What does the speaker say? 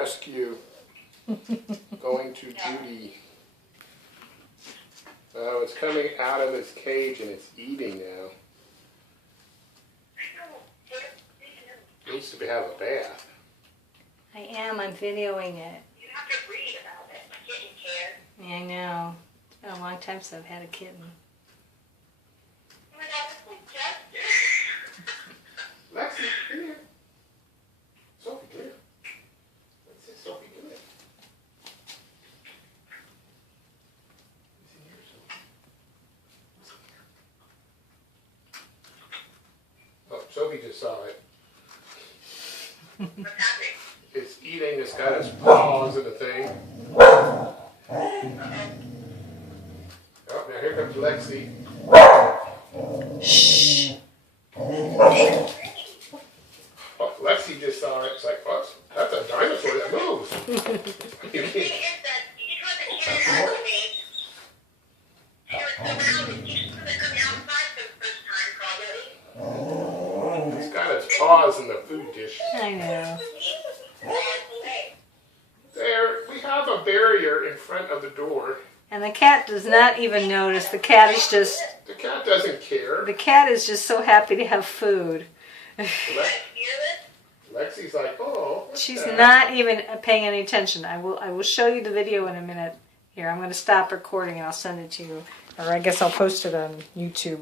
rescue going to duty. Oh, it's coming out of its cage and it's eating now. It needs to have a bath. I am. I'm videoing it. You have to read about it. My kitten cares. Yeah, I know. It's been a long time since I've had a kitten. Oh my God, it's like Lexi, come here. Sophie, come here. Let's see, Sophie, come here. What's in here, Sophie? What's in here? Oh, Sophie just saw it. What's happening? It's eating. It's got its paws in the thing. Oh, now here comes Lexi. Shh. Oh, Lexi just saw it. It's like, oh, that's a dinosaur that moves. The thing is that you tried to get it out of me. She was so loud and she couldn't come outside for the first time already. It's got its paws in the food dish. I know. There, we have a barrier in front of the door. And the cat does not even notice. The cat is just... The cat doesn't care. The cat is just so happy to have food. Lexi's like, oh. She's not even paying any attention. I will show you the video in a minute. Here, I'm going to stop recording and I'll send it to you. Or I guess I'll post it on YouTube.